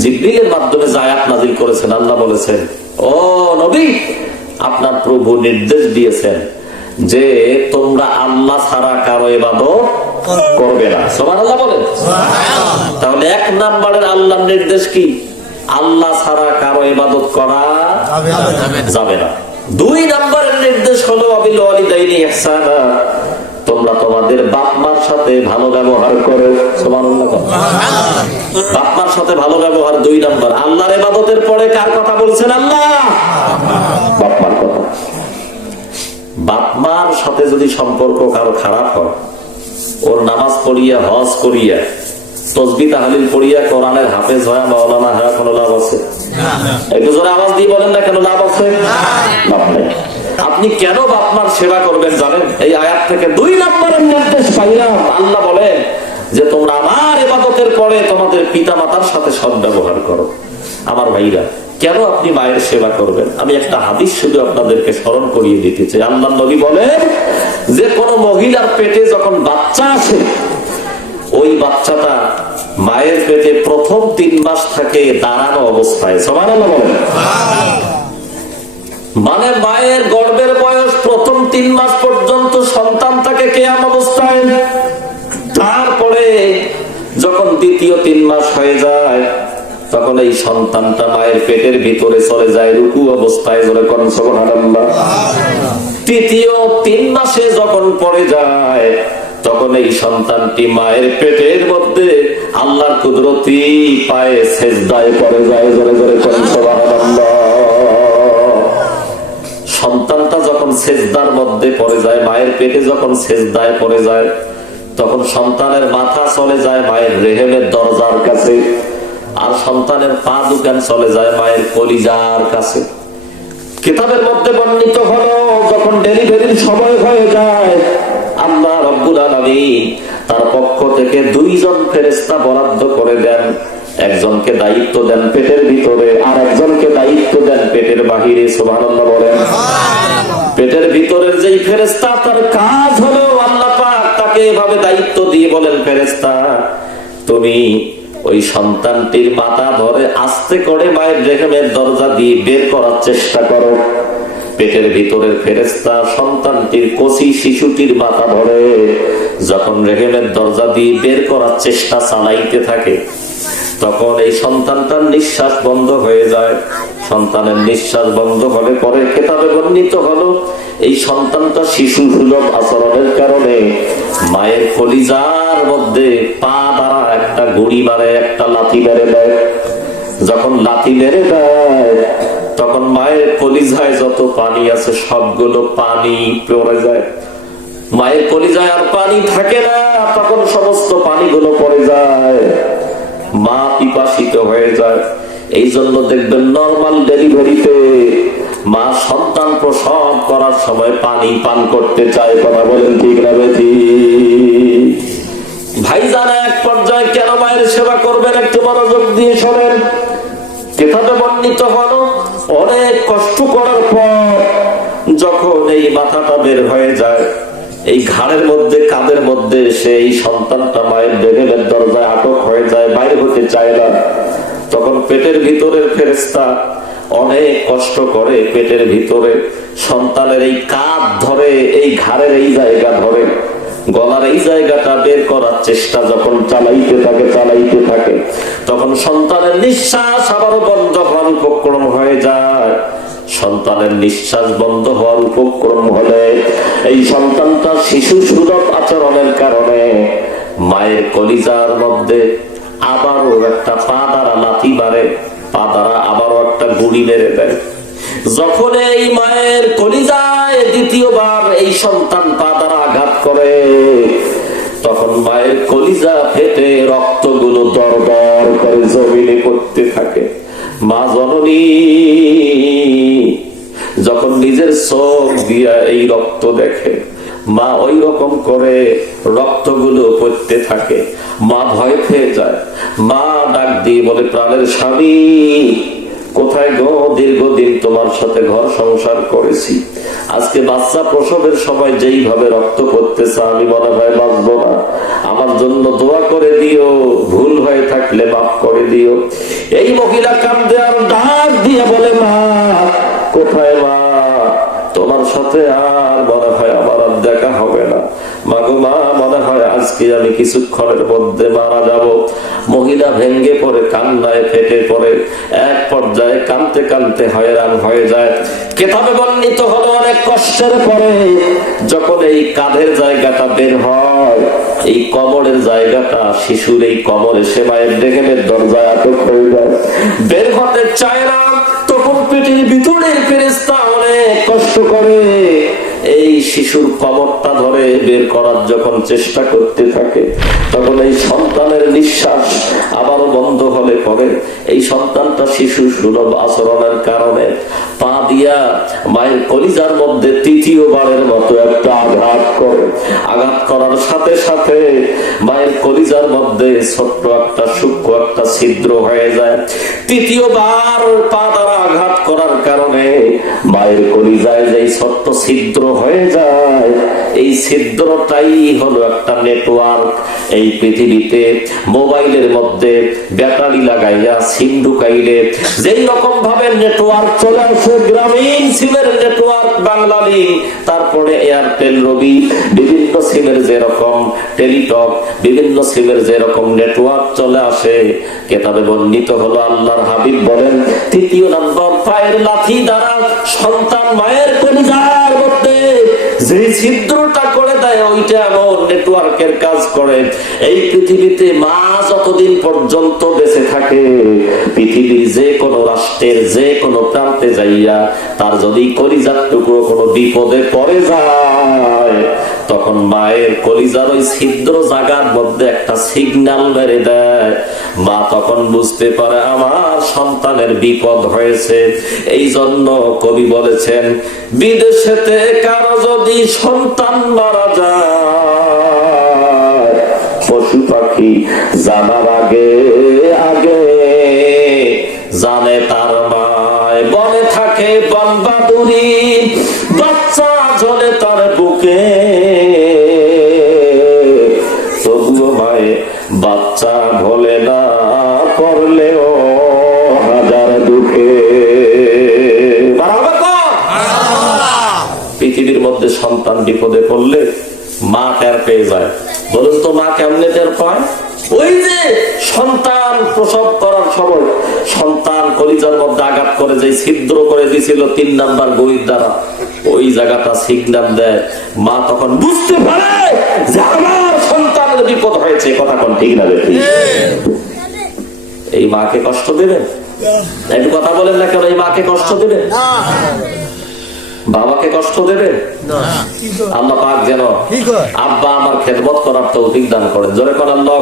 জিব্রিলের মাধ্যমে জায়াত নাজিল করেছেন, আল্লাহ বলেছেন, ও নবী, আপনার প্রভু নির্দেশ দিয়েছেন যে তোমরা আল্লাহ ছাড়া কারও এবাদত করবে না। সমান আল্লাহ বলেন। তাহলে এক নাম্বারের আল্লাহর নির্দেশ কি? আল্লাহ ছাড়া কারও ইবাদত করা যাবে না। দুই নাম্বারের নির্দেশ হলো, অবিল ওয়ালিদাইনি ইহসানা তোমরা তোমাদের বাপ সাথে ভালো ব্যবহার করো মার সাথে ভালো ব্যবহার দুই নাম্বার। আল্লাহর ইবাদতের পরে কার কথা বলছেন আল্লাহ? বাপ মার কথা। বাপ মার সাথে যদি সম্পর্ক কারও খারাপ হয়, ওর নামাজ পড়িয়া, হজ করিয়া, তসবি তাহালিল পড়িয়া, কোরআনের হাফেজ হয়া, মাওলানা হয়া কোনো লাভ আছে একটু জোরে আওয়াজ দিয়ে বলেন না আপনি কেন বাপমার সেবা করবেন জানেন? এই আয়াত থেকে দুই নম্বরের নির্দেশ পাইলাম। আল্লাহ বলেন যে তোমরা আমার এবাদতের পরে তোমাদের পিতা মাতার সাথে সৎ ব্যবহার করো। আমার ভাইরা, কেন আপনি মায়ের সেবা করবেন? আমি একটা হাদিস শুধু আপনাদেরকে স্মরণ করিয়ে দিতে চাই। আল্লাহ নবী বলেন যে কোন মহিলার পেটে যখন বাচ্চা আসে, ওই বাচ্চাটা মায়ের পেটে প্রথম তিন মাস থাকে দাঁড়ানো অবস্থায়। সমান বলেন। মানে মায়ের গর্ভের বয়স প্রথম তিন মাস পর্যন্ত সন্তান থাকে কেয়াম অবস্থায়। তারপরে যখন দ্বিতীয় তিন মাস হয়ে যায়, তখন এই সন্তানটা মায়ের পেটের ভিতরে চলে যায়, রুকু অবস্থায় ধরে কনসবহানাল্লাহ তৃতীয় তিন মাসে যখন পড়ে যায়, তখন এই সন্তানটি মায়ের পেটের মধ্যে আল্লাহর কুদরতি পায়ে সেজদায় পড়ে যায়, জোরে জোরে কনসবহানাল্লাহ সন্তানটা যখন সেজদার মধ্যে পড়ে যায়, মায়ের পেটে যখন সেজদায় পড়ে যায়, তখন সন্তানের মাথা চলে যায় মায়ের রেহেমের দরজার কাছে আর সন্তানের পা দুকান চলে যায় মায়ের কলিজার কাছে। কিতাবের মধ্যে বর্ণিত হলো, যখন ডেলিভারির সময় হয়ে যায়, আল্লাহ রব্বুল আলামিন তার পক্ষ থেকে দুইজন ফেরেশতা বরাদ্দ করে দেন। একজনকে দায়িত্ব দেন পেটের ভিতরে, আর একজনকে দায়িত্ব দেন পেটের বাহিরে, সুবহানাল্লাহ বলেন। পেটের ভিতরের যেই ফেরেশতা, তার কাজ হলো আল্লাহ পাক তাকে এভাবে দায়িত্ব দিয়ে বলেন, ফেরেশতা, তুমি ওই সন্তানটির মাথা ধরে আস্তে করে মায়ের রেহেমের দরজা দিয়ে বের করার চেষ্টা করো। পেটের ভিতরের ফেরেস্তা সন্তানটির কচি শিশুটির মাথা ধরে, যখন রেহেমের দরজা দিয়ে বের করার চেষ্টা চালাইতে থাকে তখন এই সন্তানটার নিঃশ্বাস বন্ধ হয়ে যায়। সন্তানের নিঃশ্বাস বন্ধ হলে পরে কেতাবে বর্ণিত হলো, এই সন্তানটা শিশু সুলভ আচরণের কারণে মায়ের কলিজার মধ্যে পা দ্বারা একটা গুড়ি মারে, একটা লাথি মেরে দেয়। যখন লাথি মেরে দেয়, তখন মায়ের কলিজায় যত পানি আছে, সবগুলো পানি পড়ে যায়। মায়ের কলিজায় আর পানি থাকে না, তখন সমস্ত পানিগুলো পড়ে যায়। মা পিপাসিত হয়ে যায়। এই জন্য দেখবেন নর্মাল ডেলিভারিতে মা সন্তান প্রসব করার সময় পানি পান করতে চায়, কথা বলেন ঠিক না বেঠি ভাই? জানা এক পর্যায়ে কেন মায়ের সেবা করবেন একটু মনোযোগ দিয়ে শোনেন। কেতাবে বর্ণিত হলো, অনেক কষ্ট করার পর যখন এই মাথাটা বের হয়ে যায় এই ঘাড়ের মধ্যে কাদের মধ্যে সেই সন্তানটা মায়ের বেগেলের দরজায় আটক হয়ে যায়, বাইরে হতে চায় না। তখন পেটের ভিতরের ফেরেস্তা অনেক কষ্ট করে পেটের ভিতরে সন্তানের এই কাঁধ ধরে, এই ঘাড়ের এই জায়গা ধরে, গলার এই জায়গাটা বের করার চেষ্টা যখন চালাইতে থাকে চালাইতে থাকে, তখন সন্তানের নিঃশ্বাস আবারও বন্ধ হয়ে যায়। সন্তানের নিঃশ্বাস বন্ধ হওয়ার উপক্রম হলে এই সন্তানটা শিশু সুলভ আচরণের কারণে মায়ের কলিজার মধ্যে আবারও একটা পা দ্বারা লাথি মারে, পা দ্বারা আবারও একটা গুড়ি মেরে দেয় যখন এই মায়ের কলিজায় দ্বিতীয়বার এই সন্তান পা দ্বারা আঘাত করে, তখন মায়ের কলিজা ফেটে রক্তগুলো দর দর করে জমিনে পড়তে থাকে। মা জননী নিজের চোখ দিয়া এই রক্ত দেখে। মা ওই রকম করে রক্তগুলো পড়তে থাকে। মা ভয় পেয়ে যায়। মা ডাক দিয়ে বলে, প্রাণের স্বামী, কোথায় গো? দীর্ঘদিন তোমার সাথে ঘর সংসার করেছি। আজকে বাচ্চা প্রসবের সময় যেইভাবে রক্ত করতেছে আমি মনে হয় বাঁচবো না। আমার জন্য দোয়া করে দিও, ভুল হয়ে থাকলে মাফ করে দিও। এই মহিলা কান্দে আর ডাক দিয়ে বলে, মা, কোথায় মা? সাথে আর মনে হয় আমার আর দেখা হবে না। মাগো মা, মনে হয় আজকে আমি কিছুক্ষণের মধ্যে মারা যাব। মহিলা ভেঙ্গে পড়ে, কান্নায় ফেটে পড়ে, এক পর্যায়ে কানতে কানতে হয়রান হয়ে যায়। কেতাবে বর্ণিত হলো অনেক কষ্টের পরে যখন এই কাঁধের জায়গাটা বের হয়, এই কবরের জায়গাটা শিশুর এই কবর এসে মায়ের ডেকেমের দরজায় আটক হয়ে যায়। বের হতে চায় না। পেটের ভিতরে ফেরেস্তা অনেক কষ্ট করে। এই শিশুর কবরটা ধরে বের করার যখন চেষ্টা করতে থাকে, তখন এই সন্তানের নিঃশ্বাস আবারও বন্ধ হলে পরে। এই সন্তানটা শিশু সুলভ আচরণের কারণে পা দিয়া মায়ের কলিজার মধ্যে তৃতীয়বারের মতো একটা আঘাত করে। আঘাত করার সাথে সাথে মায়ের কলিজার মধ্যে ছোট্ট একটা সূক্ষ্ম একটা ছিদ্র হয়ে যায়। তৃতীয়বার পা দ্বারা আঘাত করার কারণে মায়ের কলিজায় যে ছোট্ট ছিদ্র হয়ে যায়। এই ছিদ্রটাই হলো একটা নেটওয়ার্ক এই পৃথিবীতে মোবাইলের মধ্যে ব্যাটারি লাগাইয়া সিম ঢুকাইলে যেই রকম ভাবে নেটওয়ার্ক চলে আসে, গ্রামীণ সিমের নেটওয়ার্ক বাংলালি তারপরে এয়ারটেল রবি, বিভিন্ন সিমের যেরকম টেলিটক, বিভিন্ন সিমের যেরকম নেটওয়ার্ক চলে আসে। কেতাবে বর্ণিত হলো, আল্লাহর হাবিব বলেন, তৃতীয় নম্বর, পায়ের লাথি দ্বারা সন্তান মায়ের কলিজার মধ্যে যে ছিদ্রটা করে দেয়, ওইটা আমার নেটওয়ার্কের কাজ করে। এই পৃথিবীতে মা যতদিন পর্যন্ত বেঁচে থাকে, পৃথিবীর যে কোনো রাষ্ট্রের যে কোনো প্রান্তে যাইয়া, তার যদি করিজার টুকরো কোনো বিপদে পড়ে যায় তখন মায়ের কলিজার ওই ছিদ্র জাগার মধ্যে একটা সিগন্যাল মেরে দেয়। মা তখন বুঝতে পারে, আমার সন্তানের বিপদ হয়েছে। এই জন্য কবি বলেছেন, বিদেশেতে কারও যদি সন্তান মারা যায়, পশু পাখি জানার আগে আগে জানে তার মায়। বনে থাকে বনবাদুরি বাচ্চা ঝলে মধ্যে সন্তান বিপদে পড়লে মা টের পেয়ে যায়। বলুন তো মা কেমনে টের পায়? ওই যে সন্তান প্রসব করার সময় সন্তান কলিজার মধ্যে আঘাত করে, যে ছিদ্র করে দিছিল তিন নাম্বার বইয়ের দ্বারা, ওই জায়গাটা সিগন্যাল দেয়। মা তখন বুঝতে পারে যে আমার সন্তানের বিপদ হয়েছে। কথা কোন ঠিক না এই মাকে কষ্ট দেবে একটু কথা বলেন না কেন, এই মাকে কষ্ট দেবে বাবাকে কষ্ট দেবে? আল্লাহ পাক যেন আব্বা আমার খেদমত করার তো অধিক দান করে। জোরে করার আল্লাহ